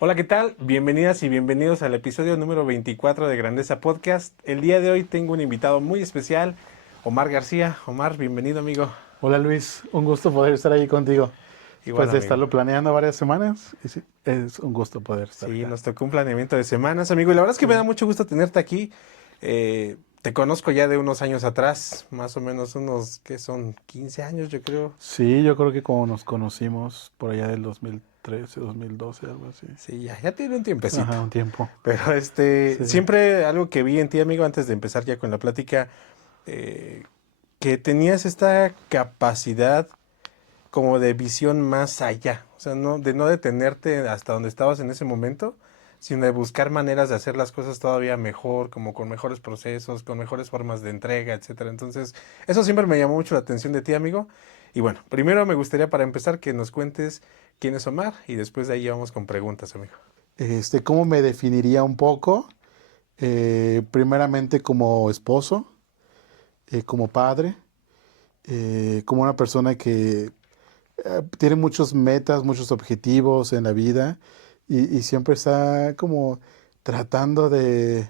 Hola, ¿qué tal? Bienvenidas y bienvenidos al episodio número 24 de Grandeza Podcast. El día de hoy tengo un invitado muy especial, Omar García. Omar, bienvenido, amigo. Hola Luis, un gusto poder estar ahí contigo. Igual, Después de amigo. estarlo planeando varias semanas, y sí, es un gusto poder estar Sí, acá. nos tocó un planeamiento de semanas, amigo. Y la verdad es que me da Sí. mucho gusto tenerte aquí. Te conozco ya de unos años atrás, más o menos unos, ¿qué son? 15 años, yo creo. Sí, yo creo que como nos conocimos por allá del 2013, 2012, algo así. Sí, ya tiene un tiempecito. Ajá, un tiempo. Pero Sí. siempre algo que vi en ti, amigo, antes de empezar ya con la plática, eh, que tenías esta capacidad como de visión más allá, o sea, de no detenerte hasta donde estabas en ese momento, sino de buscar maneras de hacer las cosas todavía mejor, como con mejores procesos, con mejores formas de entrega, etcétera. Entonces, eso siempre me llamó mucho la atención de ti, amigo. Y bueno, primero me gustaría para empezar que nos cuentes quién es Omar y después de ahí vamos con preguntas, amigo. ¿Cómo me definiría un poco? Primeramente como esposo, como padre, como una persona que tiene muchos metas, muchos objetivos en la vida y siempre está como tratando de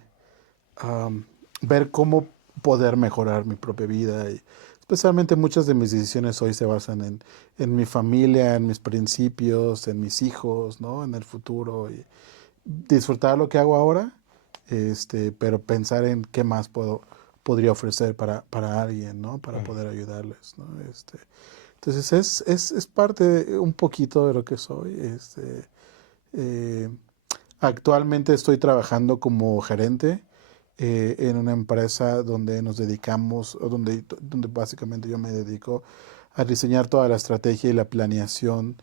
am, ver cómo poder mejorar mi propia vida. Y especialmente muchas de mis decisiones hoy se basan en mi familia, en mis principios, en mis hijos, ¿no? En el futuro. Y disfrutar lo que hago ahora, pero pensar en qué más podría ofrecer para alguien, ¿no? Para Mm. poder ayudarles, ¿no? Entonces es parte un poquito de lo que soy. Eh, Actualmente estoy trabajando como gerente en una empresa donde nos dedicamos, o donde básicamente yo me dedico a diseñar toda la estrategia y la planeación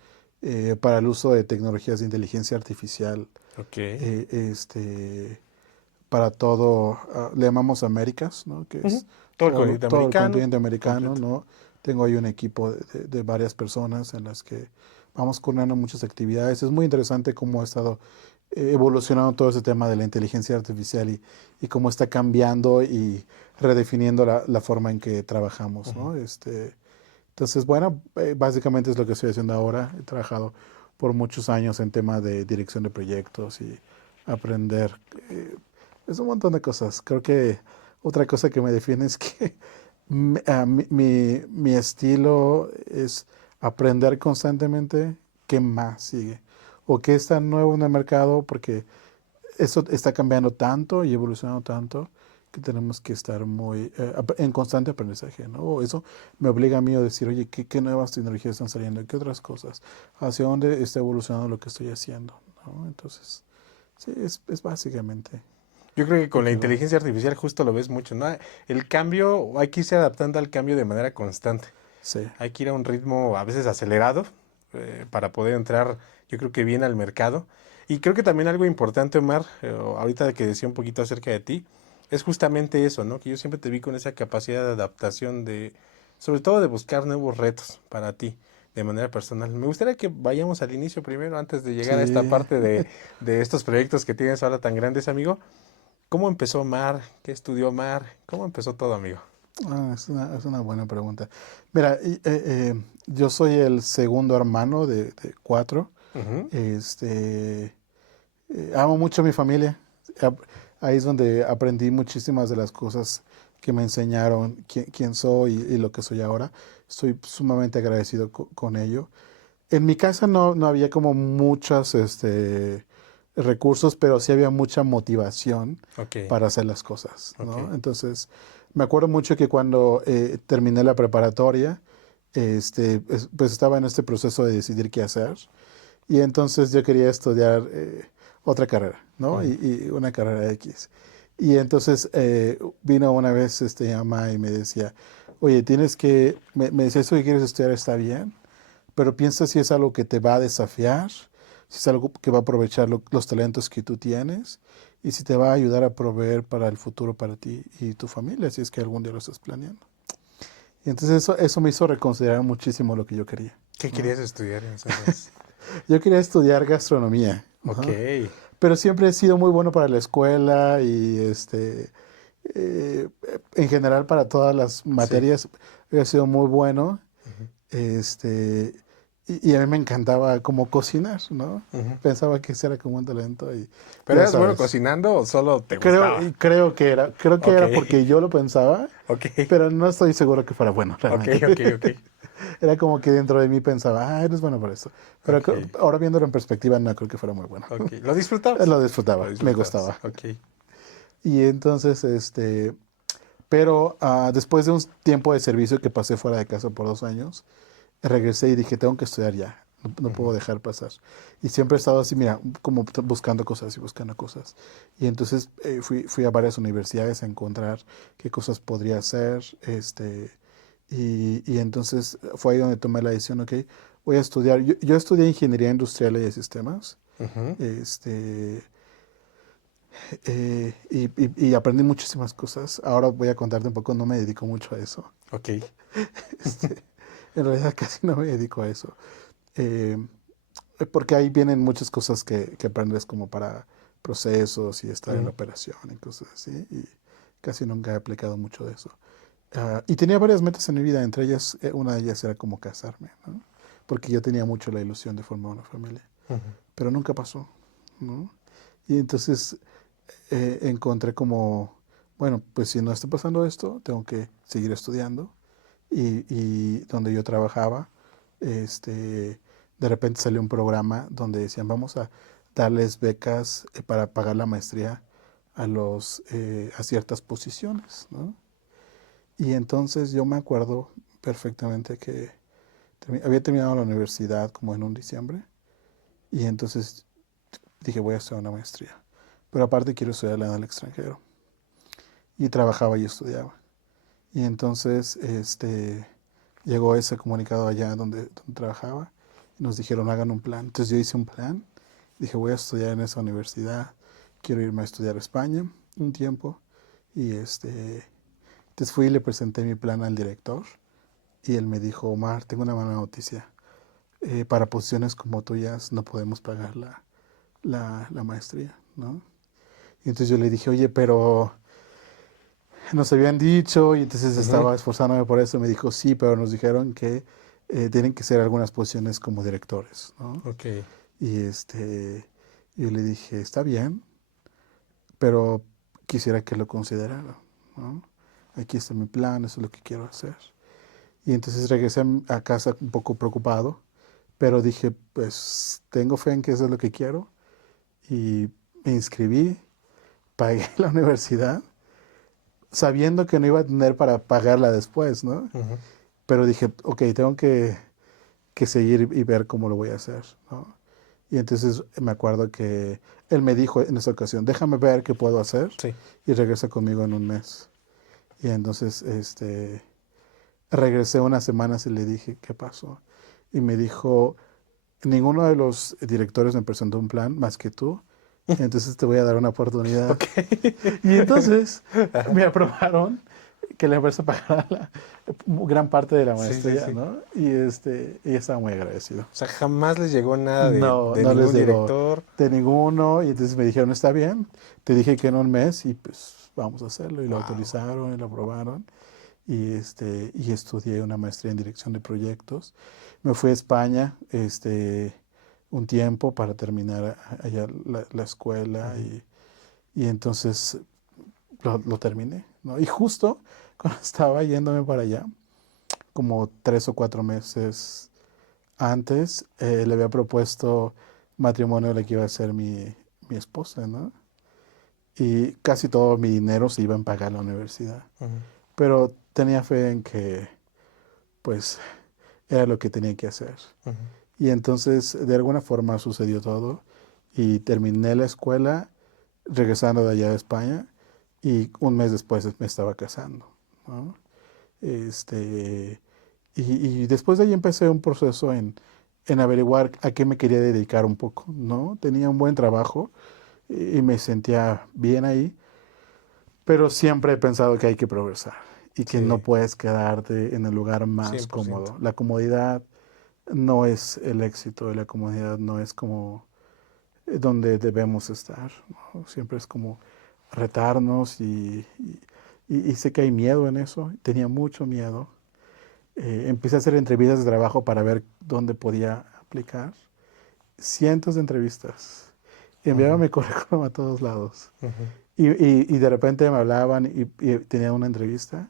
para el uso de tecnologías de inteligencia artificial Ok. eh, para todo, le llamamos Américas, ¿no? Que Ujú. es Todo el continente todo el americano, continente americano, completo. ¿no? Tengo ahí un equipo de varias personas en las que vamos coordinando muchas actividades. Es muy interesante cómo ha estado evolucionando todo ese tema de la inteligencia artificial y cómo está cambiando y redefiniendo la forma en que trabajamos, Ujú. ¿no? Entonces, bueno, básicamente es lo que estoy haciendo ahora. He trabajado por muchos años en temas de dirección de proyectos y aprender. eh, es un montón de cosas. Creo que otra cosa que me define es que mi estilo es aprender constantemente qué más sigue o qué está nuevo en el mercado, porque eso está cambiando tanto y evolucionando tanto que tenemos que estar muy en constante aprendizaje, ¿no? O eso me obliga a mí a decir, oye, ¿qué nuevas tecnologías están saliendo? ¿Qué otras cosas? ¿Hacia dónde está evolucionando lo que estoy haciendo? ¿No? Entonces, sí, es básicamente Yo creo que lo con la que hago. inteligencia artificial justo lo ves mucho, ¿no? El cambio, hay que irse adaptando al cambio de manera constante. Sí, Hay que ir a un ritmo a veces acelerado para poder entrar, yo creo que bien al mercado. Y creo que también algo importante, Omar, ahorita que decía un poquito acerca de ti, es justamente eso, ¿no? Que yo siempre te vi con esa capacidad de adaptación, sobre todo de buscar nuevos retos para ti de manera personal. Me gustaría que vayamos al inicio primero, antes de llegar a esta sí. parte de estos proyectos que tienes ahora tan grandes, amigo. ¿Cómo empezó Omar? ¿Qué estudió Omar? ¿Cómo empezó todo, amigo? Es una buena pregunta. Mira, yo soy el segundo hermano de cuatro. Ujú. Este, amo mucho a mi familia. Ap- Ahí es donde aprendí muchísimas de las cosas que me enseñaron quién soy y lo que soy ahora. Estoy sumamente agradecido con ello. En mi casa no había como muchos recursos, pero sí había mucha motivación Ok, para hacer las cosas, ok. ¿no? Entonces, me acuerdo mucho que cuando terminé la preparatoria, pues estaba en este proceso de decidir qué hacer. Y entonces yo quería estudiar otra carrera, ¿no? Ujú. Y una carrera X. Y entonces vino una vez mamá y me decía, oye, me decía, eso que quieres estudiar está bien, pero piensa si es algo que te va a desafiar, si es algo que va a aprovechar los talentos que tú tienes y si te va a ayudar a proveer para el futuro para ti y tu familia, si es que algún día lo estás planeando. Y entonces eso me hizo reconsiderar muchísimo lo que yo quería, ¿Qué ¿no? querías estudiar en ese entonces? Yo quería estudiar gastronomía, Ok. ¿no? Pero siempre he sido muy bueno para la escuela y en general para todas las Sí. materias he sido muy bueno. Ujú. Este, y a mí me encantaba como cocinar, ¿no? Ujú. Pensaba que ese era como un talento y ¿Pero ya eras bueno sabes. cocinando o solo te Creo, gustaba? y creo que Ok, era porque yo lo pensaba, ok, pero no estoy seguro que fuera bueno ok, realmente. ok, ok, Era como que dentro de mí pensaba, eres bueno para eso. Pero ok, ahora viéndolo en perspectiva, no creo que fuera muy bueno. ok. ¿Lo disfrutabas? Lo Lo disfrutaba, me disfrutabas, gustaba. ok. Y entonces, pero después de un tiempo de servicio que pasé fuera de casa por 2 años, regresé y dije, tengo que estudiar ya, no puedo Ujú, dejar pasar. Y siempre he estado así, mira, como buscando cosas y buscando cosas. Y entonces fui a varias universidades a encontrar qué cosas podría hacer, y entonces fue ahí donde tomé la decisión, ok, voy a estudiar. Yo estudié ingeniería industrial y de sistemas, ujú, este, y aprendí muchísimas cosas. Ahora voy a contarte un poco, no me dedico mucho a eso. ok. Este, en realidad casi no me dedico a eso. Eh, Porque ahí vienen muchas cosas que aprendes como para procesos y estar en la Ujú, operación y cosas así. Y casi nunca he aplicado mucho de eso. Y tenía varias metas en mi vida, entre ellas, una de ellas era como casarme, ¿no? Porque yo tenía mucho la ilusión de formar una familia, ujú, pero nunca pasó, ¿no? Y entonces encontré como, bueno, pues si no está pasando esto, tengo que seguir estudiando. Y donde yo trabajaba, de repente salió un programa donde decían, vamos a darles becas para pagar la maestría a ciertas posiciones, ¿no? Y entonces yo me acuerdo perfectamente que había terminado la universidad como en un diciembre y entonces dije, voy a estudiar una maestría. Pero aparte quiero estudiarla en el extranjero. Y trabajaba y estudiaba. Y entonces llegó ese comunicado allá donde trabajaba y nos dijeron, hagan un plan. Entonces yo hice un plan, dije, voy a estudiar en esa universidad, quiero irme a estudiar a España un tiempo. Y entonces fui y le presenté mi plan al director y él me dijo, Omar, tengo una mala noticia. Para posiciones como tuyas no podemos pagar la maestría, ¿no? Y entonces yo le dije, oye, pero nos habían dicho y entonces ujú, estaba esforzándome por eso. Me dijo, sí, pero nos dijeron que tienen que ser algunas posiciones como directores, ¿no? ok. Y yo le dije, está bien, pero quisiera que lo considerara, ¿no? Aquí está mi plan, eso es lo que quiero hacer. Y entonces regresé a casa un poco preocupado, pero dije, pues tengo fe en que eso es lo que quiero. Y me inscribí, pagué la universidad, sabiendo que no iba a tener para pagarla después, ¿no? Ujú, Pero dije, ok, tengo que seguir y ver cómo lo voy a hacer, ¿no? Y entonces me acuerdo que él me dijo en esa ocasión, déjame ver qué puedo hacer sí. y regresa conmigo en un mes. Y entonces regresé unas semanas y le dije, ¿qué pasó? Y me dijo, ninguno de los directores me presentó un plan más que tú, entonces te voy a dar una oportunidad. Ok. Y entonces Ajá. me aprobaron que la empresa pagara gran parte de la Sí, sí, maestría, sí. ¿no? Y estaba muy agradecido. O sea, jamás les llegó nada No, de no les ningún digo director. de ninguno. Y entonces me dijeron, está bien, te dije que en un mes y pues vamos a hacerlo. Y lo Wow. autorizaron y lo aprobaron. Y estudié una maestría en dirección de proyectos. Me fui a España un tiempo para terminar allá la escuela y entonces lo terminé, ¿no? Y justo cuando estaba yéndome para allá, como 3 o 4 meses antes, le había propuesto matrimonio a la que iba a ser mi esposa, ¿no? Y casi todo mi dinero se iba en pagar la universidad. Ujú, Pero tenía fe en que, pues, era lo que tenía que hacer. ujú. Y entonces, de alguna forma sucedió todo. Y terminé la escuela regresando de allá de España. Y un mes después me estaba casando, ¿no? Este, y después de ahí empecé un proceso en averiguar a qué me quería dedicar un poco, ¿no? Tenía un buen trabajo y me sentía bien ahí, pero siempre he pensado que hay que progresar y que no Sí, puedes quedarte en el lugar más 100%. cómodo. La comodidad no es el éxito y la comodidad no es como donde debemos estar, ¿no? Siempre es como retarnos y sé que hay miedo en eso, tenía mucho miedo. Empecé a hacer entrevistas de trabajo para ver dónde podía aplicar. Cientos de entrevistas. Enviaba Ujú, mi currículum a todos lados. ujú, Y de repente me hablaban y tenía una entrevista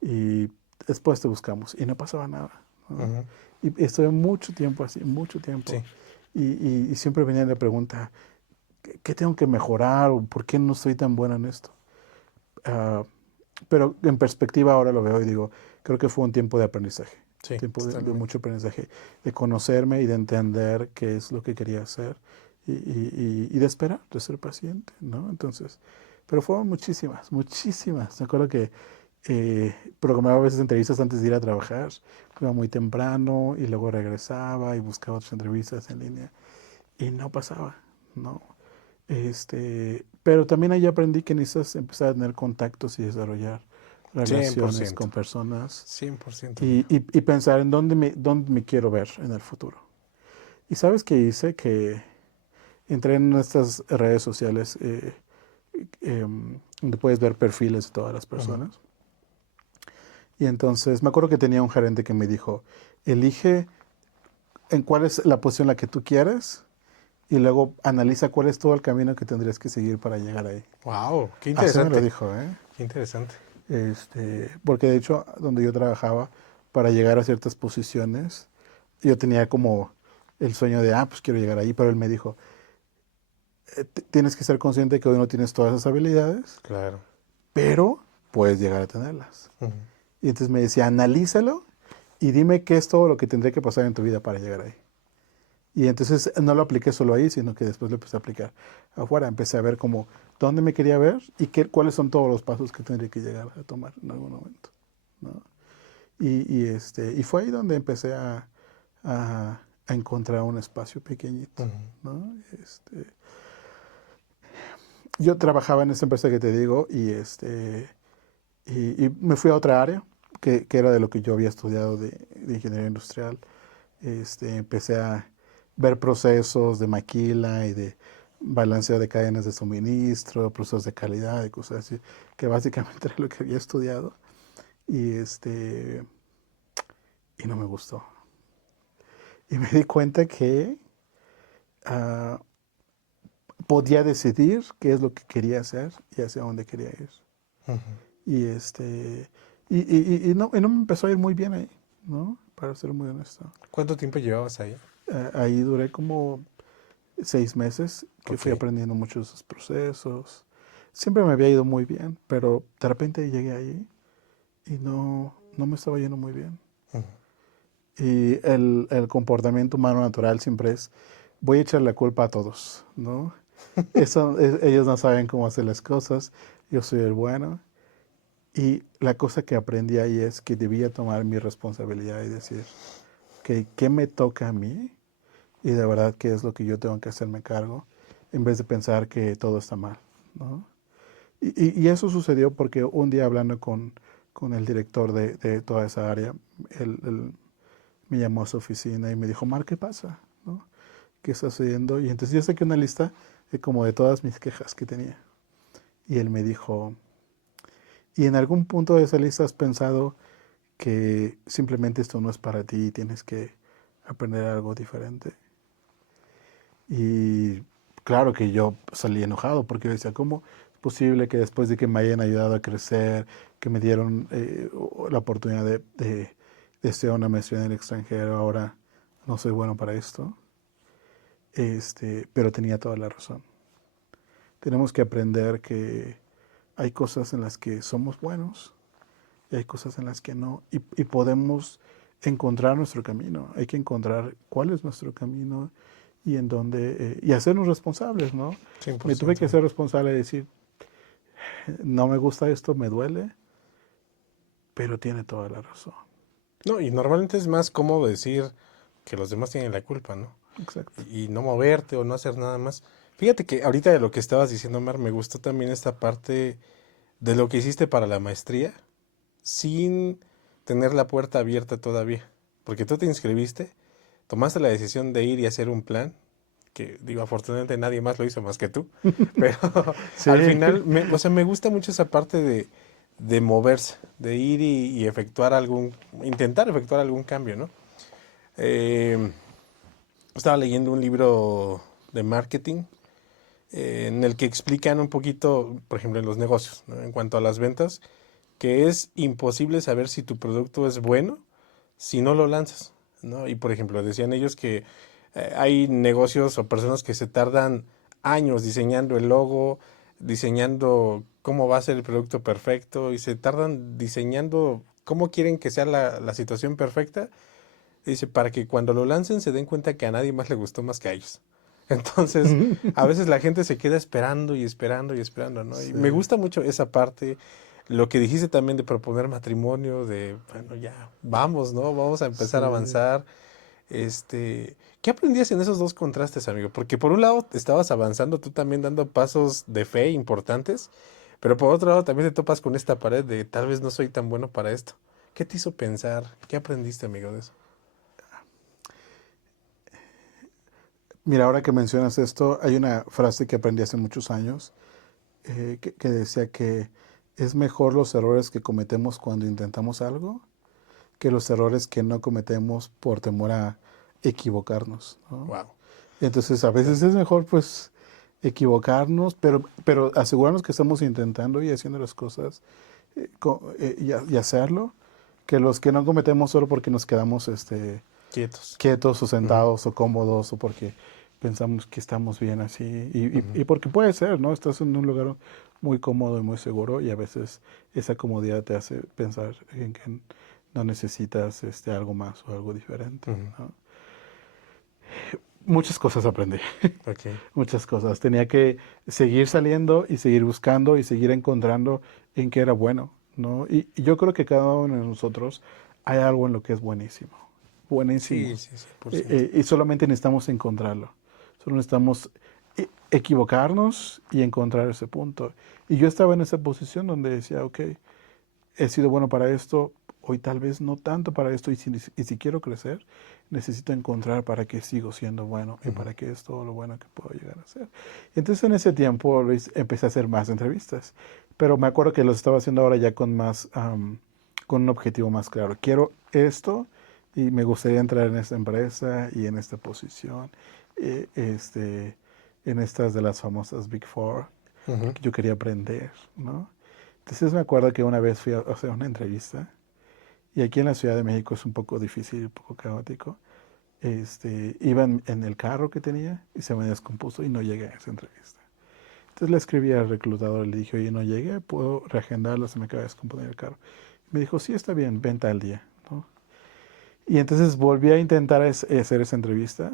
y después te buscamos y no pasaba nada, ¿no? ujú. Y estuve mucho tiempo así, mucho tiempo. Sí, Y siempre venía la pregunta, ¿qué tengo que mejorar o por qué no soy tan buena en esto? Ah, pero en perspectiva ahora lo veo y digo, creo que fue un tiempo de aprendizaje, sí, tiempo de totalmente. mucho aprendizaje, de conocerme y de entender qué es lo que quería hacer y de esperar, de ser paciente, ¿no? Entonces, pero fueron muchísimas, muchísimas. Me acuerdo que programaba a veces entrevistas antes de ir a trabajar, iba muy temprano y luego regresaba y buscaba otras entrevistas en línea y no pasaba, ¿no? Pero también ahí aprendí que necesitas empezar a tener contactos y desarrollar Cien por relaciones ciento, con personas 100%, y, amigo. y pensar en dónde me quiero ver en el futuro. ¿Y sabes qué hice? Que entré en estas redes sociales donde puedes ver perfiles de todas las Ujú, personas. Y entonces me acuerdo que tenía un gerente que me dijo, elige en cuál es la posición en la que tú quieres y luego analiza cuál es todo el camino que tendrías que seguir para llegar ahí. wow, qué Así me lo interesante, dijo, ¿eh? qué interesante. Porque de hecho, donde yo trabajaba, para llegar a ciertas posiciones, yo tenía como el sueño de, pues quiero llegar ahí, pero él me dijo, tienes que ser consciente que hoy no tienes todas esas habilidades, Claro. pero puedes llegar a tenerlas. Ujú, Y entonces me decía, analízalo y dime qué es todo lo que tendría que pasar en tu vida para llegar ahí. Y entonces no lo apliqué solo ahí, sino que después lo empecé a aplicar afuera. Empecé a ver como dónde me quería ver y cuáles son todos los pasos que tendría que llegar a tomar en algún momento, ¿no? Y fue ahí donde empecé a encontrar un espacio pequeñito, ujú. ¿no? Yo trabajaba en esta empresa que te digo y me fui a otra área que era de lo que yo había estudiado de ingeniería industrial. Empecé a ver procesos de maquila y de balanceo de cadenas de suministro, procesos de calidad y cosas así, que básicamente era lo que había estudiado. Y, y no me gustó. Y me di cuenta que ah, podía decidir qué es lo que quería hacer y hacia dónde quería ir. Ujú. Y, y no me empezó a ir muy bien ahí, ¿no? Para ser muy honesto. ¿Cuánto tiempo llevabas ahí? Ahí duré como 6 meses que Ok. fui aprendiendo muchos de esos procesos. Siempre me había ido muy bien, pero de repente llegué ahí y no me estaba yendo muy bien. Ujú. Y el comportamiento humano natural siempre es, voy a echar la culpa a todos, ¿no? Ellos no saben cómo hacer las cosas, yo soy el bueno. Y la cosa que aprendí ahí es que debía tomar mi responsabilidad y decir, que ¿qué me toca a mí? Y de verdad qué es lo que yo tengo que hacerme cargo, en vez de pensar que todo está mal, ¿no? Y eso sucedió porque un día hablando con el director de toda esa área, él me llamó a su oficina y me dijo, Mar, ¿qué pasa? ¿No? ¿Qué está sucediendo? Y entonces yo saqué una lista como de todas mis quejas que tenía. Y él me dijo, ¿y en algún punto de esa lista has pensado que simplemente esto no es para ti y tienes que aprender algo diferente? Y claro que yo salí enojado porque yo decía, ¿cómo es posible que después de que me hayan ayudado a crecer, que me dieron la oportunidad de estudiar una maestría en el extranjero, ahora no soy bueno para esto? Pero tenía toda la razón. Tenemos que aprender que hay cosas en las que somos buenos y hay cosas en las que no. Y podemos encontrar nuestro camino. Hay que encontrar cuál es nuestro camino y en dónde. Y hacernos responsables, ¿no? cien por Me tuve ciento que ser amigo. responsable de decir, no me gusta esto, me duele, pero tiene toda la razón. No, y normalmente es más cómodo decir que los demás tienen la culpa, ¿no? Exacto. Y no moverte o no hacer nada más. Fíjate que ahorita de lo que estabas diciendo, Mar, me gustó también esta parte de lo que hiciste para la maestría sin tener la puerta abierta todavía. Porque tú te inscribiste, tomaste la decisión de ir y hacer un plan, que digo, afortunadamente nadie más lo hizo más que tú, pero Sí, al final, o sea, me gusta mucho esa parte de moverse, de ir y efectuar intentar efectuar algún cambio, ¿no? Eh, Estaba leyendo un libro de marketing en el que explican un poquito, por ejemplo, en los negocios, ¿no? En cuanto a las ventas, que es imposible saber si tu producto es bueno si no lo lanzas, ¿no? Y por ejemplo, decían ellos que hay negocios o personas que se tardan años diseñando el logo, diseñando cómo va a ser el producto perfecto y se tardan diseñando cómo quieren que sea la situación perfecta. Dice, para que cuando lo lancen se den cuenta que a nadie más le gustó más que a ellos. Entonces, a veces la gente se queda esperando y esperando y esperando, ¿no? Y Sí, me gusta mucho esa parte, lo que dijiste también de proponer matrimonio, de, bueno, ya, vamos, ¿no? Vamos a empezar a sí. avanzar. ¿Qué aprendías en esos dos contrastes, amigo? Porque por un lado estabas avanzando tú también dando pasos de fe importantes, pero por otro lado también te topas con esta pared de tal vez no soy tan bueno para esto. ¿Qué te hizo pensar? ¿Qué aprendiste, amigo, de eso? Mira, ahora que mencionas esto, hay una frase que aprendí hace muchos años que decía que es mejor los errores que cometemos cuando intentamos algo que los errores que no cometemos por temor a equivocarnos, ¿no? Wow. Entonces, a Sí. veces es mejor, pues, equivocarnos, pero asegurarnos que estamos intentando y haciendo las cosas y hacerlo, que los que no cometemos solo porque nos quedamos Quietos. quietos o Ujú, sentados o cómodos o porque pensamos que estamos bien así. ujú, Y porque puede ser, ¿no? Estás en un lugar muy cómodo y muy seguro y a veces esa comodidad te hace pensar en que no necesitas algo más o algo diferente, ujú. ¿no? Muchas cosas aprendí, Ok. muchas cosas. Tenía que seguir saliendo y seguir buscando y seguir encontrando en qué era bueno, ¿no? Y yo creo que cada uno de nosotros hay algo en lo que es buenísimo, Sí, buenísimo. sí, 100%. Y solamente necesitamos encontrarlo. Solo necesitamos equivocarnos y encontrar ese punto. Y yo estaba en esa posición donde decía, ok, he sido bueno para esto, hoy tal vez no tanto para esto, y si quiero crecer, necesito encontrar para qué sigo siendo bueno y Ujú, para qué es todo lo bueno que puedo llegar a ser. Entonces en ese tiempo Luis, empecé a hacer más entrevistas, pero me acuerdo que los estaba haciendo ahora ya con más, con un objetivo más claro. Quiero esto y me gustaría entrar en esta empresa y en esta posición, eh, este, en estas de las famosas Big Four, ujú. porque yo quería aprender, ¿no? Entonces me acuerdo que una vez fui a hacer una entrevista y aquí en la Ciudad de México es un poco difícil, un poco caótico. Iba en el carro que tenía y se me descompuso y no llegué a esa entrevista. Entonces le escribí al reclutador y le dije, oye, no llegué, puedo reagendarlo, se me acaba de descomponer el carro. Y me dijo, sí, está bien, venta al día, ¿no? Y entonces volví a intentar hacer esa entrevista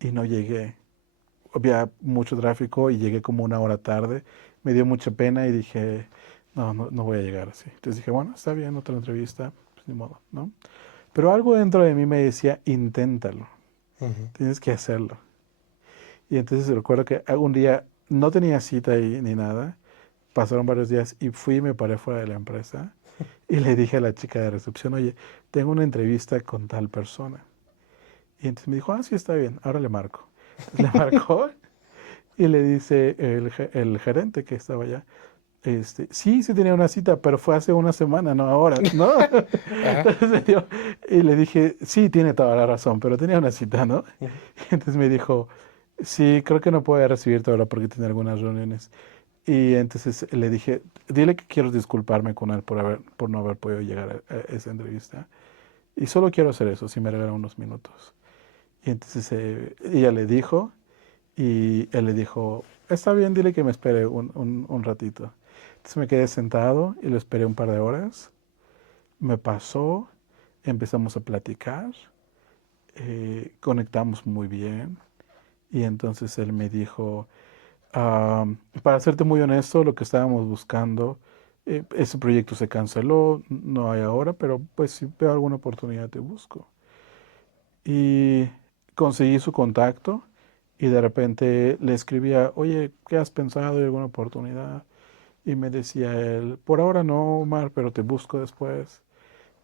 y no llegué. Había mucho tráfico y llegué como una hora tarde. Me dio mucha pena y dije, no, no, no voy a llegar así. Entonces dije, bueno, está bien, otra entrevista, pues ni modo, ¿no? Pero algo dentro de mí me decía, inténtalo, Ujú. tienes que hacerlo. Y entonces recuerdo que un día no tenía cita ahí ni nada, pasaron varios días y fui y me paré fuera de la empresa y le dije a la chica de recepción, oye, tengo una entrevista con tal persona. Y entonces me dijo, ah, sí, está bien, ahora le marco. Entonces le marcó y le dice el gerente que estaba allá, sí, sí tenía una cita, pero fue hace una semana, no ahora, ¿no? Ajá. Entonces y le dije, sí, tiene toda la razón, pero tenía una cita, ¿no? Ujú, Y entonces me dijo, sí, creo que no puede recibirte ahora porque tiene algunas reuniones. Y entonces le dije, dile que quiero disculparme con él por no haber podido llegar a esa entrevista. Y solo quiero hacer eso, si me regala unos minutos. Y entonces ella le dijo, y él le dijo, está bien, dile que me espere un ratito. Entonces me quedé sentado y lo esperé un par de horas. Me pasó, empezamos a platicar, conectamos muy bien. Y entonces él me dijo, para serte muy honesto, lo que estábamos buscando, ese proyecto se canceló, no hay ahora, pero pues si veo alguna oportunidad te busco. Y conseguí su contacto y de repente le escribía, oye, ¿qué has pensado de alguna oportunidad? Y me decía él, por ahora no, Omar, pero te busco después.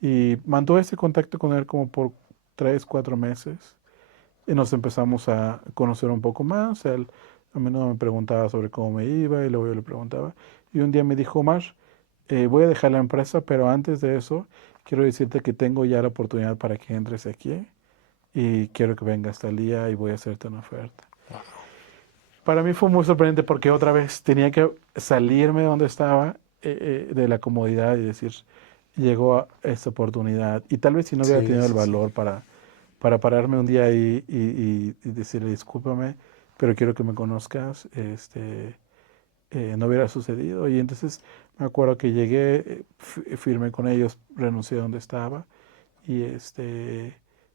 Y mandó ese contacto con él como por 3, 4 meses. Y nos empezamos a conocer un poco más. Él A menudo me preguntaba sobre cómo me iba y luego yo le preguntaba. Y un día me dijo, Omar, voy a dejar la empresa, pero antes de eso quiero decirte que tengo ya la oportunidad para que entres aquí y quiero que vengas tal día y voy a hacerte una oferta. Wow. Para mí fue muy sorprendente porque otra vez tenía que salirme de donde estaba, de la comodidad y decir, llegó a esta oportunidad. Y tal vez si no hubiera Sí, tenido el sí, sí. valor para pararme un día ahí y decirle, discúlpame, pero quiero que me conozcas, no hubiera sucedido. Y entonces me acuerdo que llegué, firmé con ellos, renuncié a donde estaba y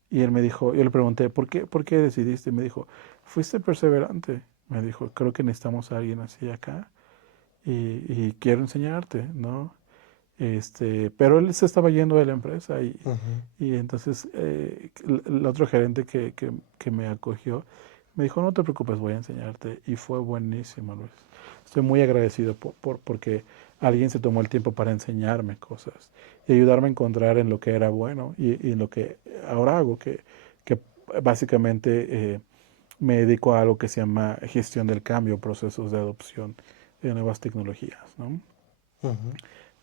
y él me dijo, yo le pregunté, por qué decidiste? Y me dijo, fuiste perseverante. Me dijo, creo que necesitamos a alguien así acá y quiero enseñarte, ¿no? Pero él se estaba yendo de la empresa Ujú. y entonces el otro gerente que me acogió me dijo, no te preocupes, voy a enseñarte. Y fue buenísimo, Luis. Estoy muy agradecido porque alguien se tomó el tiempo para enseñarme cosas y ayudarme a encontrar en lo que era bueno y en lo que ahora hago, que básicamente me dedico a algo que se llama gestión del cambio, procesos de adopción de nuevas tecnologías, ¿no? Ujú.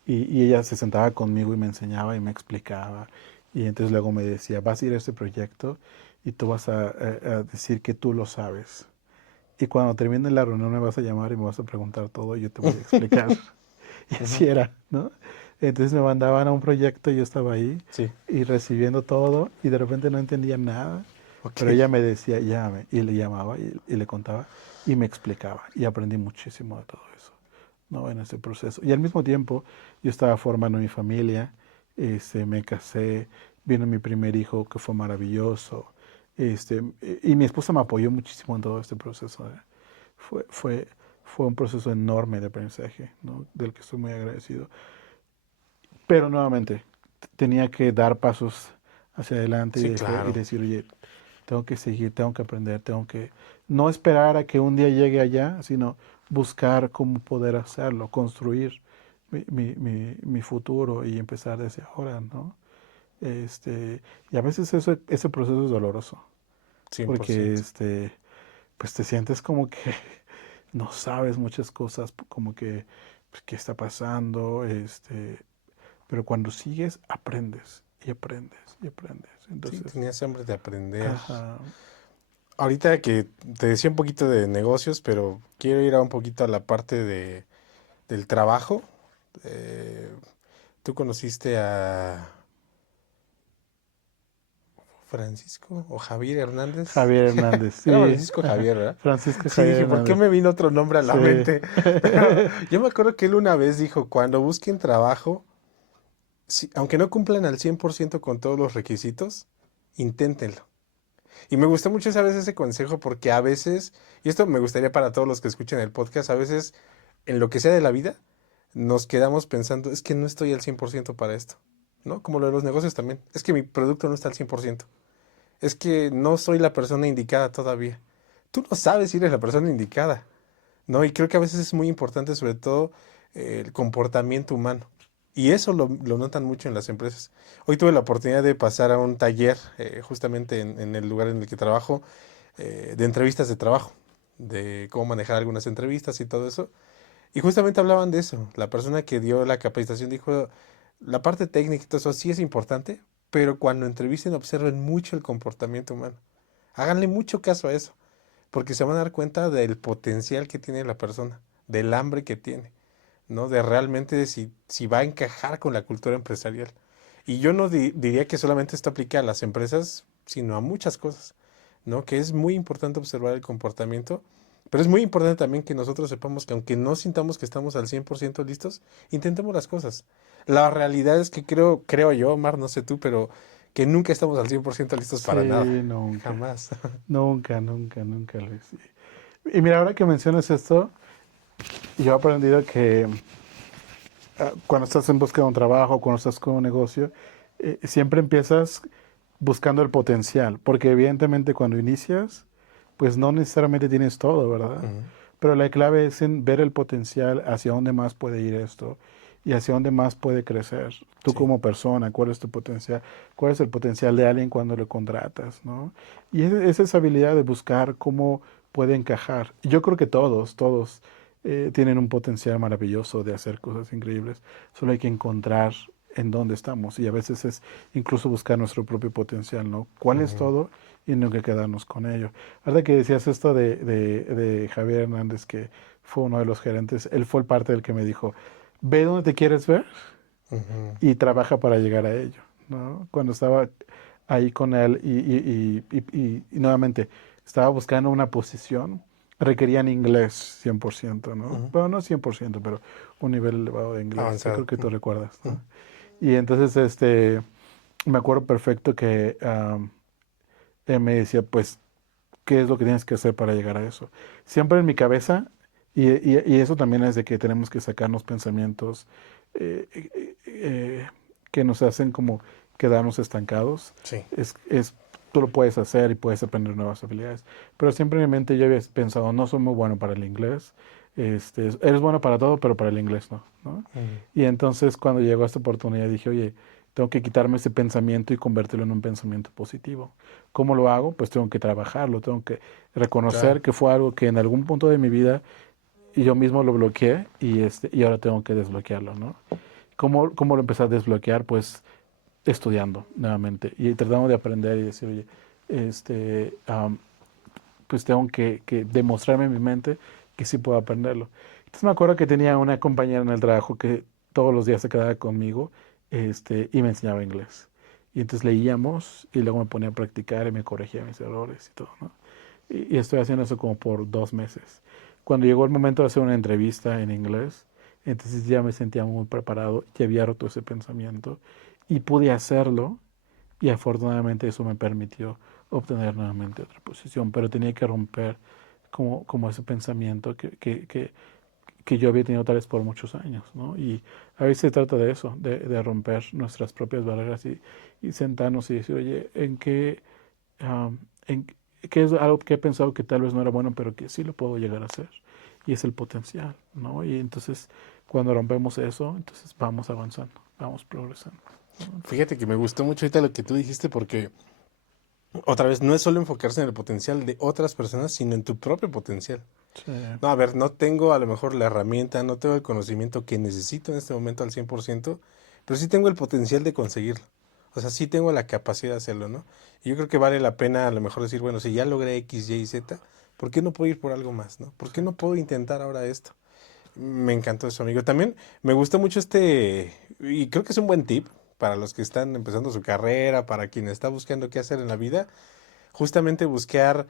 Y ella se sentaba conmigo y me enseñaba y me explicaba. Y entonces luego me decía, vas a ir a este proyecto y tú vas a decir que tú lo sabes. Y cuando termine la reunión me vas a llamar y me vas a preguntar todo y yo te voy a explicar. Y así Ujú. era, ¿no? Entonces me mandaban a un proyecto y yo estaba ahí Sí, y recibiendo todo y de repente no entendía nada. Pero ok. ella me decía, llame, y le llamaba y le contaba y me explicaba. Y aprendí muchísimo de todo eso, ¿no? En ese proceso. Y al mismo tiempo yo estaba formando mi familia, me casé, vino mi primer hijo que fue maravilloso, y mi esposa me apoyó muchísimo en todo este proceso. Fue, fue, fue un proceso enorme de aprendizaje, ¿no? Del que estoy muy agradecido. Pero nuevamente, tenía que dar pasos hacia adelante Sí, y claro. decir, oye, tengo que seguir, tengo que aprender, tengo que no esperar a que un día llegue allá, sino buscar cómo poder hacerlo, construir mi futuro y empezar desde ahora, ¿no? Y a veces ese proceso es doloroso, Cien por porque ciento. pues te sientes como que no sabes muchas cosas, como que pues, qué está pasando, pero cuando sigues aprendes y aprendes y aprendes. Sí, Entonces, tenías hambre de aprender. ajá, Ahorita que te decía un poquito de negocios, pero quiero ir a un poquito a la parte del trabajo. Eh, ¿Tú conociste a Francisco o Javier Hernández? Javier Hernández, Era sí, Francisco ajá. Javier, ¿verdad? Francisco Sí, Javier dije, ¿por qué Hernández, me vino otro nombre a la sí. mente? Pero yo me acuerdo que él una vez dijo, cuando busquen trabajo, aunque no cumplan al 100% con todos los requisitos, inténtenlo. Y me gustó mucho esa vez ese consejo porque a veces, y esto me gustaría para todos los que escuchen el podcast, a veces en lo que sea de la vida, nos quedamos pensando, es que no estoy al 100% para esto, ¿no? Como lo de los negocios también. Es que mi producto no está al 100%. Es que no soy la persona indicada todavía. Tú no sabes si eres la persona indicada, ¿no? Y creo que a veces es muy importante, sobre todo, el comportamiento humano. Y eso lo notan mucho en las empresas. Hoy tuve la oportunidad de pasar a un taller, justamente en el lugar en el que trabajo, de entrevistas de trabajo, de cómo manejar algunas entrevistas y todo eso. Y justamente hablaban de eso. La persona que dio la capacitación dijo, la parte técnica y todo eso sí es importante, pero cuando entrevisten observen mucho el comportamiento humano. Háganle mucho caso a eso, porque se van a dar cuenta del potencial que tiene la persona, del hambre que tiene, ¿no? De realmente si va a encajar con la cultura empresarial. Y yo no diría que solamente esto aplica a las empresas, sino a muchas cosas, ¿no? Que es muy importante observar el comportamiento, pero es muy importante también que nosotros sepamos que aunque no sintamos que estamos al 100% listos, intentemos las cosas. La realidad es que creo yo, Omar, no sé tú, pero que nunca estamos al 100% listos Sí, para nada. nunca, Jamás. nunca, nunca, nunca, Luis. Y mira, ahora que mencionas esto, yo he aprendido que cuando estás en busca de un trabajo, cuando estás con un negocio, siempre empiezas buscando el potencial, porque evidentemente cuando inicias, pues no necesariamente tienes todo, ¿verdad? Ujú. Pero la clave es en ver el potencial hacia dónde más puede ir esto y hacia dónde más puede crecer. Tú Sí. como persona, ¿cuál es tu potencial? ¿Cuál es el potencial de alguien cuando lo contratas, ¿no? Y es esa habilidad de buscar cómo puede encajar. Yo creo que todos tienen un potencial maravilloso de hacer cosas increíbles. Solo hay que encontrar en dónde estamos y a veces es incluso buscar nuestro propio potencial, ¿no? ¿Cuál es Ujú. todo? Y nunca quedarnos con ello. Ahora que decías esto de Javier Hernández, que fue uno de los gerentes, él fue el parte del que me dijo, ve dónde te quieres ver Ujú. y trabaja para llegar a ello, ¿no? Cuando estaba ahí con él y nuevamente estaba buscando una posición, requerían inglés 100%, ¿no? Ujú. Bueno, no 100%, pero un nivel elevado de inglés, yo creo Avanzado. que tú Ujú. recuerdas, Ujú. ¿no? Y entonces, me acuerdo perfecto que él me decía, pues, ¿qué es lo que tienes que hacer para llegar a eso? Siempre en mi cabeza, y eso también es de que tenemos que sacarnos pensamientos eh, eh, eh, que nos hacen como quedarnos estancados. Sí, Tú lo puedes hacer y puedes aprender nuevas habilidades. Pero siempre en mi mente yo había pensado, no soy muy bueno para el inglés. Eres bueno para todo, pero para el inglés no, ¿no? ujú, Y entonces cuando llegó esta oportunidad dije, oye, tengo que quitarme ese pensamiento y convertirlo en un pensamiento positivo. ¿Cómo lo hago? Pues tengo que trabajarlo, tengo que claro. reconocer que fue algo que en algún punto de mi vida yo mismo lo bloqueé y ahora tengo que desbloquearlo, ¿no? ¿Cómo lo empecé a desbloquear? Pues estudiando nuevamente y tratando de aprender y decir, oye, pues tengo que demostrarme en mi mente que sí puedo aprenderlo. Entonces me acuerdo que tenía una compañera en el trabajo que todos los días se quedaba conmigo, y me enseñaba inglés. Y entonces leíamos y luego me ponía a practicar y me corregía mis errores y todo, ¿no? Y estoy haciendo eso como por 2 meses. Cuando llegó el momento de hacer una entrevista en inglés, entonces ya me sentía muy preparado, ya había roto ese pensamiento y pude hacerlo y afortunadamente eso me permitió obtener nuevamente otra posición, pero tenía que romper como ese pensamiento que yo había tenido tal vez por muchos años, ¿no? Y a veces se trata de eso, de romper nuestras propias barreras y sentarnos y decir, oye, am, en qué es algo que he pensado que tal vez no era bueno, pero que sí lo puedo llegar a hacer? Y es el potencial, ¿no? Y entonces, cuando rompemos eso, entonces vamos avanzando, vamos progresando, ¿no? Entonces, Fíjate que me gustó mucho ahorita lo que tú dijiste porque otra vez no es solo enfocarse en el potencial de otras personas, sino en tu propio potencial. sí, No, a ver, no tengo a lo mejor la herramienta, no tengo el conocimiento que necesito en este momento al 100%, pero sí tengo el potencial de conseguirlo. O sea, sí tengo la capacidad de hacerlo, ¿no? Y yo creo que vale la pena a lo mejor decir, bueno, si ya logré X, Y y Z, ¿por qué no puedo ir por algo más, ¿no? ¿Por qué no puedo intentar ahora esto? Me encantó eso, amigo. También me gusta mucho y creo que es un buen tip para los que están empezando su carrera, para quien está buscando qué hacer en la vida, justamente buscar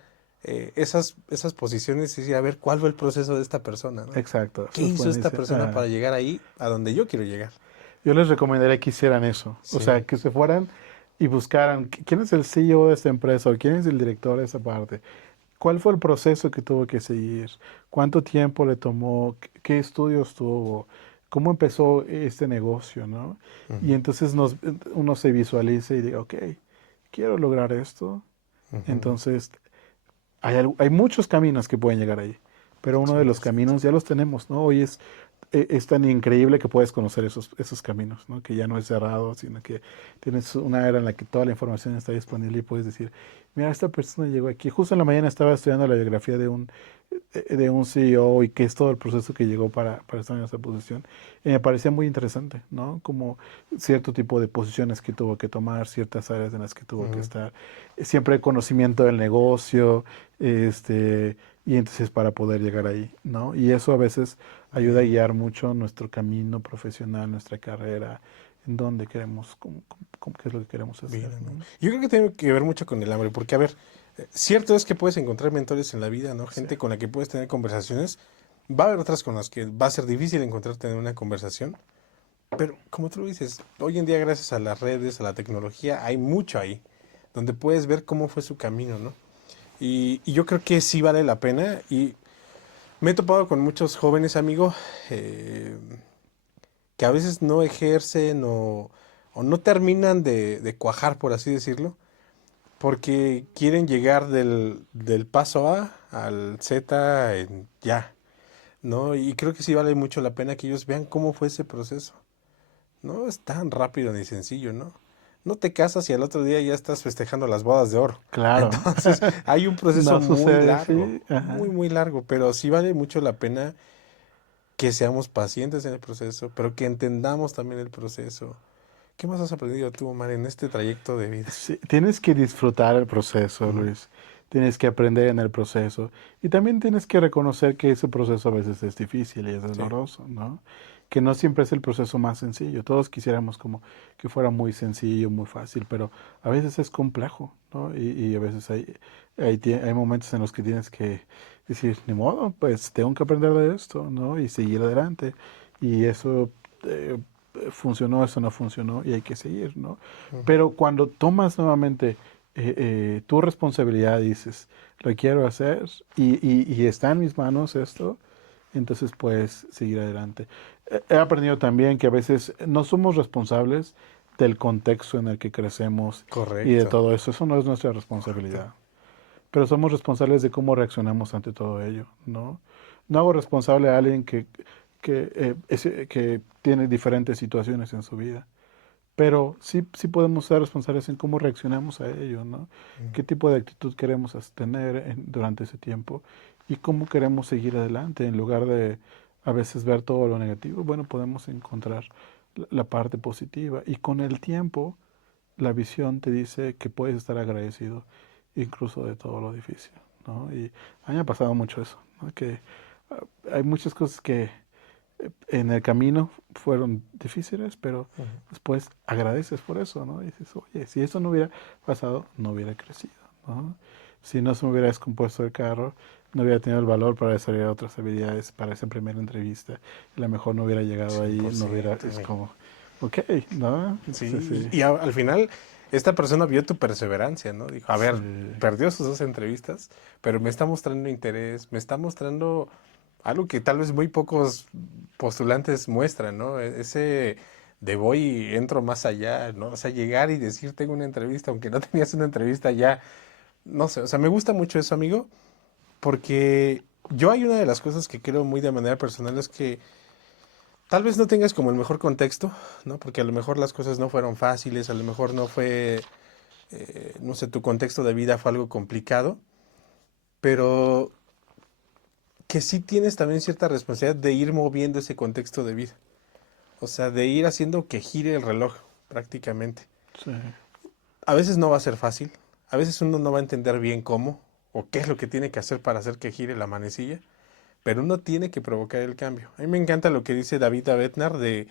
esas posiciones y decir, a ver, ¿cuál fue el proceso de esta persona, ¿no? exacto, ¿Qué eso es hizo esta buenísimo. persona para llegar ahí, a donde yo quiero llegar? Yo les recomendaría que hicieran eso, o sea, Sí. que se fueran y buscaran quién es el CEO de esta empresa o quién es el director de esa parte, cuál fue el proceso que tuvo que seguir, cuánto tiempo le tomó, qué estudios tuvo, cómo empezó este negocio, ¿no? Y Ujú, entonces uno se visualiza y diga, ok, quiero lograr esto, ujú. entonces hay muchos caminos que pueden llegar ahí, pero uno de los 100%. caminos ya los tenemos, ¿no? Hoy es tan increíble que puedes conocer esos caminos, ¿no? Que ya no es cerrado, sino que tienes una era en la que toda la información está disponible y puedes decir, mira, esta persona llegó aquí. Justo en la mañana estaba estudiando la biografía de un CEO y qué es todo el proceso que llegó para estar en esa posición. Y me parecía muy interesante, ¿no? Como cierto tipo de posiciones que tuvo que tomar, ciertas áreas en las que tuvo que Ujú. estar. Siempre conocimiento del negocio, y entonces para poder llegar ahí, ¿no? Y eso a veces ayuda a Bien, guiar mucho nuestro camino profesional, nuestra carrera, en dónde queremos, qué es lo que queremos bien, hacer, amigo. ¿no? Yo creo que tiene que ver mucho con el hambre, porque a ver, cierto es que puedes encontrar mentores en la vida, ¿no? Sí, Gente con la que puedes tener conversaciones. Va a haber otras con las que va a ser difícil encontrar tener una conversación. Pero como tú lo dices, hoy en día gracias a las redes, a la tecnología, hay mucho ahí, donde puedes ver cómo fue su camino, ¿no? Y yo creo que sí vale la pena. Y me he topado con muchos jóvenes, amigos, eh, que a veces no ejercen o no terminan de cuajar, por así decirlo, porque quieren llegar del paso A al Z ya, ¿no? Y creo que sí vale mucho la pena que ellos vean cómo fue ese proceso. No es tan rápido ni sencillo, ¿no? no te casas y al otro día ya estás festejando las bodas de oro. Claro. Entonces, hay un proceso No muy sucede largo, así. Ajá. muy largo, pero sí vale mucho la pena que seamos pacientes en el proceso, pero que entendamos también el proceso. ¿Qué más has aprendido tú, Omar, en este trayecto de vida? Sí, tienes que disfrutar el proceso, Ujú. Luis. Tienes que aprender en el proceso. Y también tienes que reconocer que ese proceso a veces es difícil y es Sí, doloroso, ¿no? Que no siempre es el proceso más sencillo. Todos quisiéramos como que fuera muy sencillo, muy fácil, pero a veces es complejo, ¿no? Y a veces hay momentos en los que tienes que decir, ni modo, pues tengo que aprender de esto, ¿no? Y seguir adelante. Y eso funcionó, eso no funcionó y hay que seguir, ¿no? ujú, Pero cuando tomas nuevamente tu responsabilidad, dices, lo quiero hacer y está en mis manos esto, entonces puedes seguir adelante. He aprendido también que a veces no somos responsables del contexto en el que crecemos y de correcto, todo eso. Eso no es nuestra correcto. responsabilidad. Pero somos responsables de cómo reaccionamos ante todo ello, ¿no? No hago responsable a alguien que tiene diferentes situaciones en su vida. Pero sí podemos ser responsables en cómo reaccionamos a ello, ¿no? Mm. ¿Qué tipo de actitud queremos tener durante ese tiempo? Y cómo queremos seguir adelante en lugar de a veces ver todo lo negativo. Bueno, podemos encontrar la parte positiva. Y con el tiempo, la visión te dice que puedes estar agradecido incluso de todo lo difícil, ¿no? Y a mí me ha pasado mucho eso, ¿no? Que ah, hay muchas cosas que en el camino fueron difíciles, pero Ujú. después agradeces por eso, ¿no? Y dices, oye, si eso no hubiera pasado, no hubiera crecido, ¿no? Si no se me hubiera descompuesto el carro, no hubiera tenido el valor para desarrollar otras habilidades para esa primera entrevista. Y a lo mejor no hubiera llegado cien ahí, por no hubiera, ciento es amigo. como, ok, ¿no? Sí, Sí, sí, al final esta persona vio tu perseverancia, ¿no? Dijo, a sí, ver, perdió sus dos entrevistas, pero me está mostrando interés, me está mostrando algo que tal vez muy pocos postulantes muestran, ¿no? Ese de voy y entro más allá, ¿no? O sea, llegar y decir tengo una entrevista, aunque no tenías una entrevista ya, no sé, o sea, me gusta mucho eso, amigo, porque yo hay una de las cosas que creo muy de manera personal es que tal vez no tengas como el mejor contexto, ¿no? Porque a lo mejor las cosas no fueron fáciles, a lo mejor no fue, no sé, tu contexto de vida fue algo complicado, pero que sí tienes también cierta responsabilidad de ir moviendo ese contexto de vida. O sea, de ir haciendo que gire el reloj prácticamente. sí. A veces no va a ser fácil, a veces uno no va a entender bien cómo o qué es lo que tiene que hacer para hacer que gire la manecilla, pero uno tiene que provocar el cambio. A mí me encanta lo que dice David Abetnar de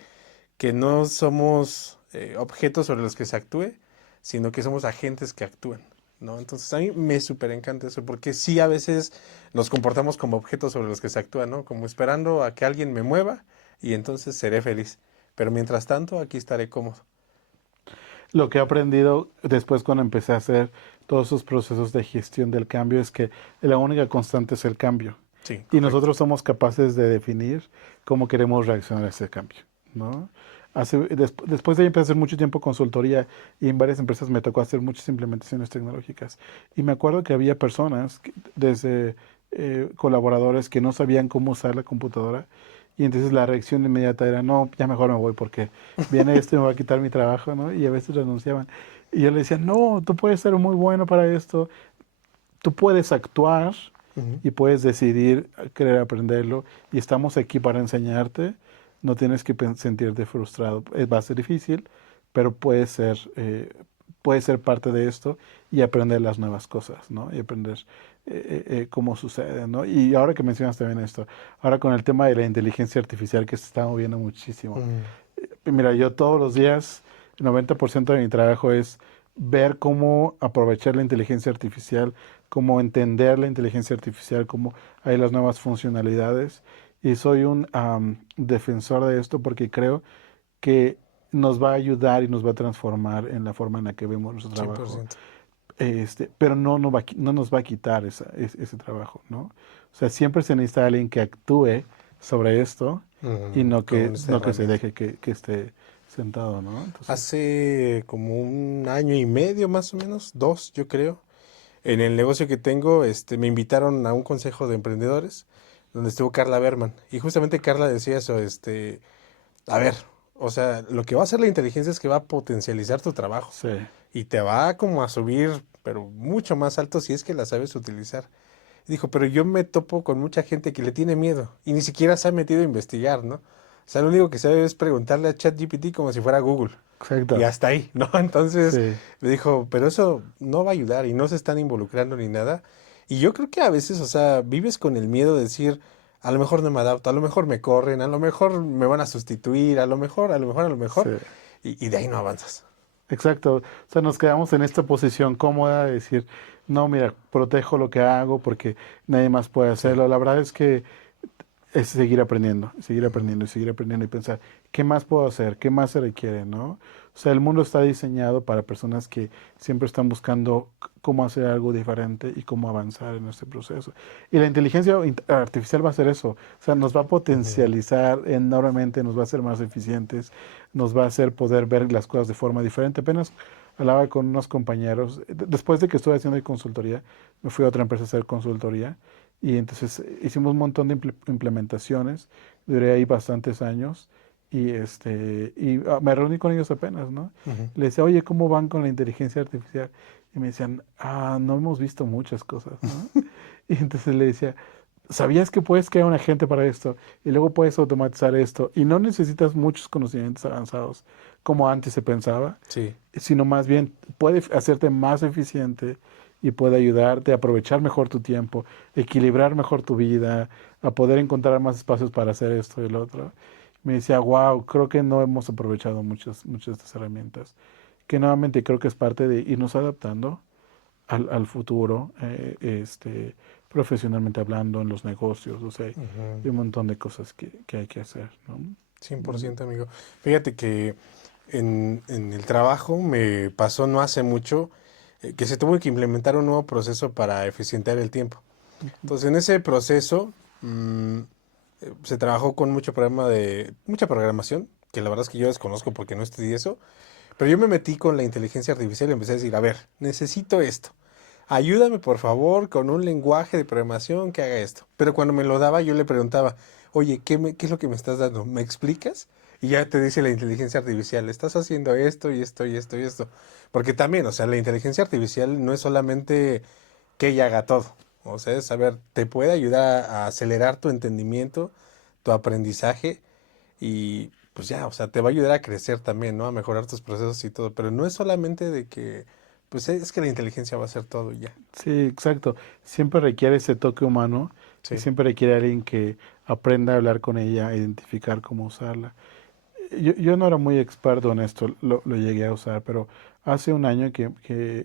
que no somos objetos sobre los que se actúe, sino que somos agentes que actúan, ¿no? Entonces a mí me súper encanta eso, porque sí a veces nos comportamos como objetos sobre los que se actúa, ¿no? Como esperando a que alguien me mueva y entonces seré feliz. Pero mientras tanto, aquí estaré cómodo. Lo que he aprendido después cuando empecé a hacer todos esos procesos de gestión del cambio es que la única constante es el cambio. Sí, Y correcto. nosotros somos capaces de definir cómo queremos reaccionar a ese cambio, ¿no? Después de ahí empecé a hacer mucho tiempo consultoría y en varias empresas me tocó hacer muchas implementaciones tecnológicas. Y me acuerdo que había personas, desde colaboradores que no sabían cómo usar la computadora y entonces la reacción inmediata era, no, ya mejor me voy porque viene esto y me va a quitar mi trabajo, ¿no? Y a veces renunciaban. Y yo le decía, no, tú puedes ser muy bueno para esto, tú puedes actuar Ujú. y puedes decidir querer aprenderlo y estamos aquí para enseñarte. No tienes que sentirte frustrado. Va a ser difícil, pero puede ser parte de esto y aprender las nuevas cosas, ¿no? Y aprender cómo sucede, ¿no? Y ahora que mencionas también esto, ahora con el tema de la inteligencia artificial que se está moviendo muchísimo. Mm, Mira, yo todos los días, el 90% de mi trabajo es ver cómo aprovechar la inteligencia artificial, cómo entender la inteligencia artificial, cómo hay las nuevas funcionalidades. Y soy un defensor de esto porque creo que nos va a ayudar y nos va a transformar en la forma en la que vemos nuestro trabajo. 100%. Pero no nos va a quitar ese trabajo, ¿no? O sea, siempre se necesita alguien que actúe sobre esto y Con esta no que se herramienta. deje que esté sentado, ¿no? Entonces, Hace como un año y medio más o menos, dos, yo creo. En el negocio que tengo, me invitaron a un consejo de emprendedores donde estuvo Carla Berman. Y justamente Carla decía eso, a ver, O sea, lo que va a hacer la inteligencia es que va a potencializar tu trabajo Sí, y te va como a subir, pero mucho más alto si es que la sabes utilizar. Dijo, pero yo me topo con mucha gente que le tiene miedo y ni siquiera se ha metido a investigar, ¿no? O sea, lo único que sabe es preguntarle a ChatGPT como si fuera Google. Y exacto. hasta ahí, ¿no? Entonces Sí, me dijo, pero eso no va a ayudar y no se están involucrando ni nada. Y yo creo que a veces, o sea, vives con el miedo de decir, a lo mejor no me adapto, a lo mejor me corren, a lo mejor me van a sustituir, a lo mejor, a lo mejor, a lo sí. mejor, y de ahí no avanzas. Exacto. O sea, nos quedamos en esta posición cómoda de decir, no, mira, protejo lo que hago porque nadie más puede Sí. hacerlo. La verdad es que es seguir Ujú. aprendiendo y seguir aprendiendo y pensar, ¿qué más puedo hacer? ¿Qué más se requiere? ¿No? O sea, el mundo está diseñado para personas que siempre están buscando cómo hacer algo diferente y cómo avanzar en este proceso. Y la inteligencia artificial va a hacer eso. O sea, nos va a Ujú. potencializar enormemente, nos va a hacer más eficientes, nos va a hacer poder ver las cosas de forma diferente. Apenas hablaba con unos compañeros, después de que estuve haciendo consultoría, me fui a otra empresa a hacer consultoría. Y entonces hicimos un montón de implementaciones, duré ahí bastantes años me reuní con ellos apenas, ¿no? Ujú. Les decía, oye, ¿cómo van con la inteligencia artificial? Y me decían, no hemos visto muchas cosas, ¿no? Y entonces le decía, ¿sabías que puedes crear un agente para esto? Y luego puedes automatizar esto. Y no necesitas muchos conocimientos avanzados como antes se pensaba, Sí. sino más bien puede hacerte más eficiente y puede ayudarte a aprovechar mejor tu tiempo, equilibrar mejor tu vida, a poder encontrar más espacios para hacer esto y lo otro. Me decía, wow, creo que no hemos aprovechado muchas de estas herramientas, que nuevamente creo que es parte de irnos adaptando al futuro, profesionalmente hablando, en los negocios, o sea, hay Ujú. un montón de cosas que hay que hacer, ¿no? cien por Bueno, ciento amigo. Fíjate que en el trabajo me pasó no hace mucho que se tuvo que implementar un nuevo proceso para eficientar el tiempo. ujú, Entonces, en ese proceso se trabajó con mucha programación, que la verdad es que yo desconozco porque no estudié eso, pero yo me metí con la inteligencia artificial y empecé a decir, a ver, necesito esto. Ayúdame por favor con un lenguaje de programación que haga esto. Pero cuando me lo daba yo le preguntaba, oye, ¿qué es lo que me estás dando? ¿Me explicas? Y ya te dice la inteligencia artificial, estás haciendo esto y esto y esto y esto. Porque también, o sea, la inteligencia artificial no es solamente que ella haga todo. O sea, es saber, te puede ayudar a acelerar tu entendimiento, tu aprendizaje y pues ya, o sea, te va a ayudar a crecer también, ¿no? A mejorar tus procesos y todo. Pero no es solamente de que, pues es que la inteligencia va a hacer todo y ya. sí, exacto. Siempre requiere ese toque humano y Sí. siempre requiere alguien que aprenda a hablar con ella, a identificar cómo usarla. Yo no era muy experto en esto, lo llegué a usar, pero hace un año que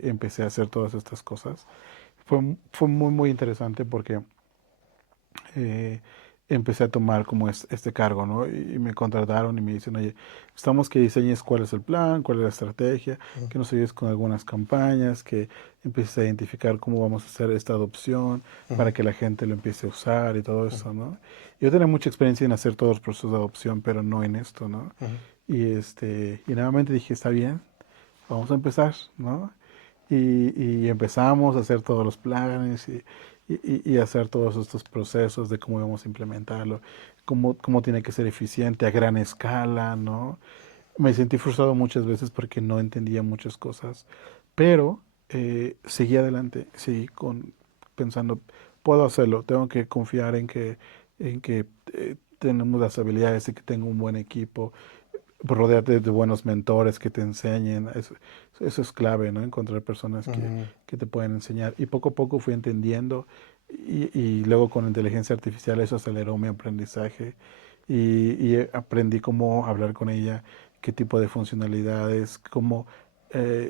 empecé a hacer todas estas cosas. Fue muy interesante porque eh, empecé a tomar como este cargo, ¿no? Y me contrataron y me dicen, oye, estamos que diseñes cuál es el plan, cuál es la estrategia, Ujú. que nos ayudes con algunas campañas, que empieces a identificar cómo vamos a hacer esta adopción Ujú. para que la gente lo empiece a usar y todo Ujú. eso, ¿no? Yo tenía mucha experiencia en hacer todos los procesos de adopción, pero no en esto, ¿no? Ujú. Y nuevamente dije, está bien, vamos a empezar, ¿no? Y empezamos a hacer todos los planes y hacer todos estos procesos de cómo íbamos a implementarlo, cómo tiene que ser eficiente a gran escala, ¿no? Me sentí frustrado muchas veces porque no entendía muchas cosas, pero seguí adelante, seguí pensando, puedo hacerlo, tengo que confiar en que tenemos las habilidades y que tengo un buen equipo, rodearte de buenos mentores que te enseñen. Eso es clave, ¿no? Encontrar personas Ujú. que te pueden enseñar. Y poco a poco fui entendiendo y luego con inteligencia artificial eso aceleró mi aprendizaje y aprendí cómo hablar con ella, qué tipo de funcionalidades, cómo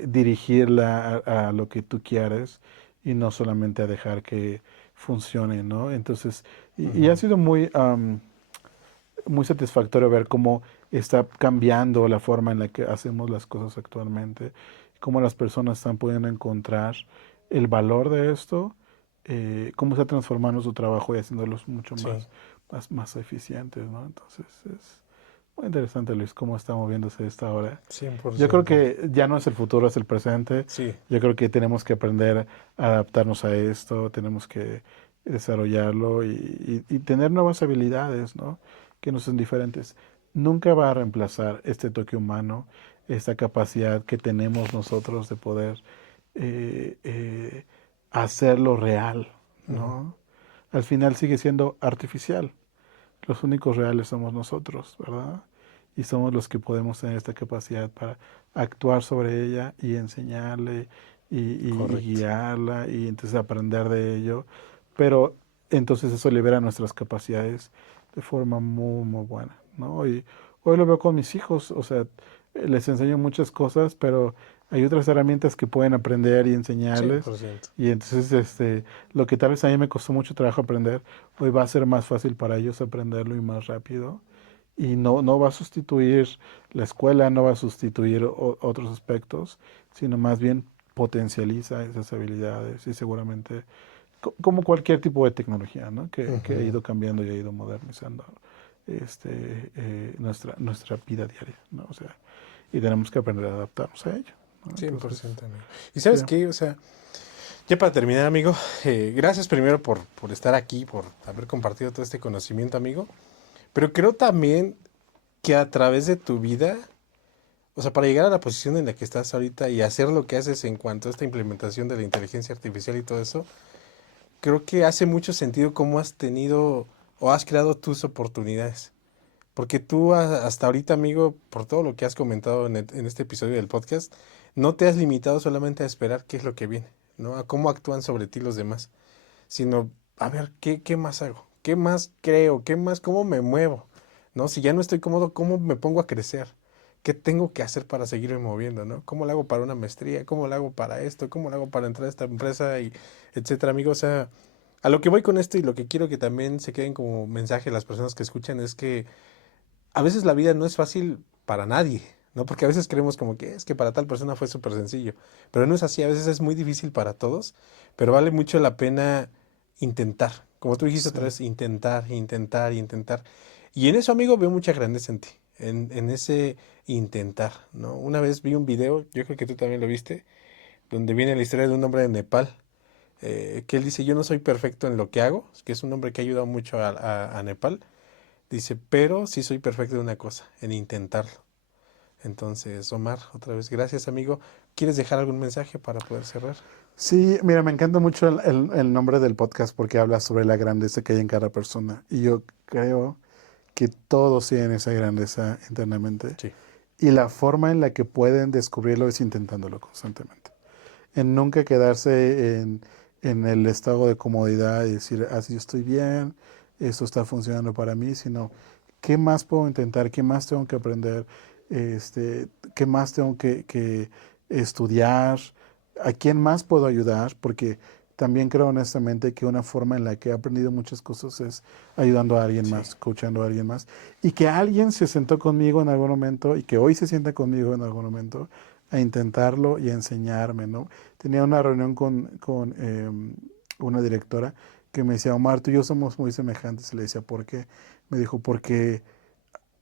dirigirla a lo que tú quieres y no solamente a dejar que funcione, ¿no? Entonces, y ha Ujú. sido muy satisfactorio ver cómo está cambiando la forma en la que hacemos las cosas actualmente, cómo las personas están pudiendo encontrar el valor de esto, cómo está transformando su trabajo y haciéndolos mucho Sí, más eficientes, ¿no? Entonces es muy interesante, Luis, cómo está moviéndose esta hora. cien por Yo creo ciento que ya no es el futuro, es el presente. Sí, Yo creo que tenemos que aprender a adaptarnos a esto, tenemos que desarrollarlo y tener nuevas habilidades, ¿no? Que nos son diferentes. nunca va a reemplazar este toque humano, esta capacidad que tenemos nosotros de poder eh, eh, hacerlo real, Ujú. ¿no? Al final sigue siendo artificial. Los únicos reales somos nosotros, ¿verdad? Y somos los que podemos tener esta capacidad para actuar sobre ella y enseñarle y Correcto. guiarla y entonces aprender de ello. Pero entonces eso libera nuestras capacidades de forma muy, muy buena, ¿no? Y hoy lo veo con mis hijos, o sea, les enseño muchas cosas, pero hay otras herramientas que pueden aprender y cien enseñarles. por ciento Y entonces, lo que tal vez a mí me costó mucho trabajo aprender, hoy va a ser más fácil para ellos aprenderlo y más rápido. Y no va a sustituir la escuela, no va a sustituir otros aspectos, sino más bien potencializa esas habilidades y seguramente, como cualquier tipo de tecnología, ¿no? Que ha Ujú. ido cambiando y ha ido modernizando nuestra vida diaria, ¿no? O sea, y tenemos que aprender a adaptarnos a ello, ¿no? Cien por Entonces, ciento amigo. ¿Y sí, sabes qué? O sea, ya para terminar, amigo, gracias primero por estar aquí, por haber compartido todo este conocimiento, amigo. Pero creo también que a través de tu vida, o sea, para llegar a la posición en la que estás ahorita y hacer lo que haces en cuanto a esta implementación de la inteligencia artificial y todo eso, creo que hace mucho sentido cómo has tenido o has creado tus oportunidades. Porque tú hasta ahorita, amigo, por todo lo que has comentado en este episodio del podcast, no te has limitado solamente a esperar qué es lo que viene, ¿no? A cómo actúan sobre ti los demás, sino a ver qué más hago, qué más creo, qué más, cómo me muevo, ¿no? Si ya no estoy cómodo, ¿cómo me pongo a crecer? ¿Qué tengo que hacer para seguirme moviendo, ¿no? ¿Cómo lo hago para una maestría? ¿Cómo lo hago para esto? ¿Cómo lo hago para entrar a esta empresa? Y etcétera, amigo. O sea, a lo que voy con esto y lo que quiero que también se queden como mensaje las personas que escuchan es que a veces la vida no es fácil para nadie, ¿no? Porque a veces creemos como que es que para tal persona fue súper sencillo, pero no es así, a veces es muy difícil para todos, pero vale mucho la pena intentar, como tú dijiste sí. otra vez, intentar, intentar, intentar. Y en eso, amigo, veo mucha grandeza en ti, en ese intentar, ¿no? Una vez vi un video, yo creo que tú también lo viste, donde viene la historia de un hombre de Nepal, que él dice, yo no soy perfecto en lo que hago, que es un hombre que ha ayudado mucho a Nepal. Dice, pero sí soy perfecto en una cosa, en intentarlo. Entonces, Omar, otra vez, gracias, amigo. ¿Quieres dejar algún mensaje para poder cerrar? Sí, mira, me encanta mucho el nombre del podcast porque habla sobre la grandeza que hay en cada persona. Y yo creo que todos tienen esa grandeza internamente. Sí, Y la forma en la que pueden descubrirlo es intentándolo constantemente. En nunca quedarse en el estado de comodidad y decir, así estoy bien, esto está funcionando para mí, sino, ¿qué más puedo intentar? ¿Qué más tengo que aprender? ¿Qué más tengo que estudiar? ¿A quién más puedo ayudar? Porque también creo honestamente que una forma en la que he aprendido muchas cosas es ayudando a alguien sí, más, coachando a alguien más. Y que alguien se sentó conmigo en algún momento y que hoy se sienta conmigo en algún momento a intentarlo y a enseñarme, ¿no? Tenía una reunión con una directora que me decía, Omar, tú y yo somos muy semejantes. Y le decía, ¿por qué? Me dijo, porque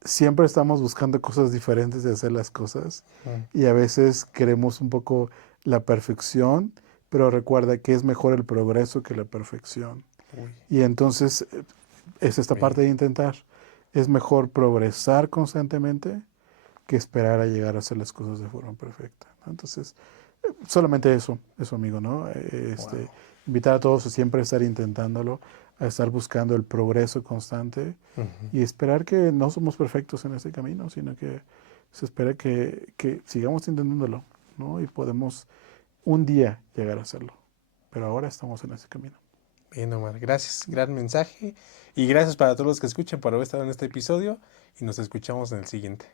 siempre estamos buscando cosas diferentes de hacer las cosas mm, y a veces queremos un poco la perfección, pero recuerda que es mejor el progreso que la perfección. uy, Y entonces es esta bien, parte de intentar. Es mejor progresar constantemente que esperar a llegar a hacer las cosas de forma perfecta, ¿no? Entonces, solamente eso amigo, ¿no? wow. Invitar a todos a siempre estar intentándolo, a estar buscando el progreso constante Ujú. y esperar que no somos perfectos en ese camino, sino que se espera que sigamos intentándolo, ¿no? Y podemos un día llegar a hacerlo. Pero ahora estamos en ese camino. Bien, Omar, gracias, gran mensaje. Y gracias para todos los que escuchan por haber estado en este episodio y nos escuchamos en el siguiente.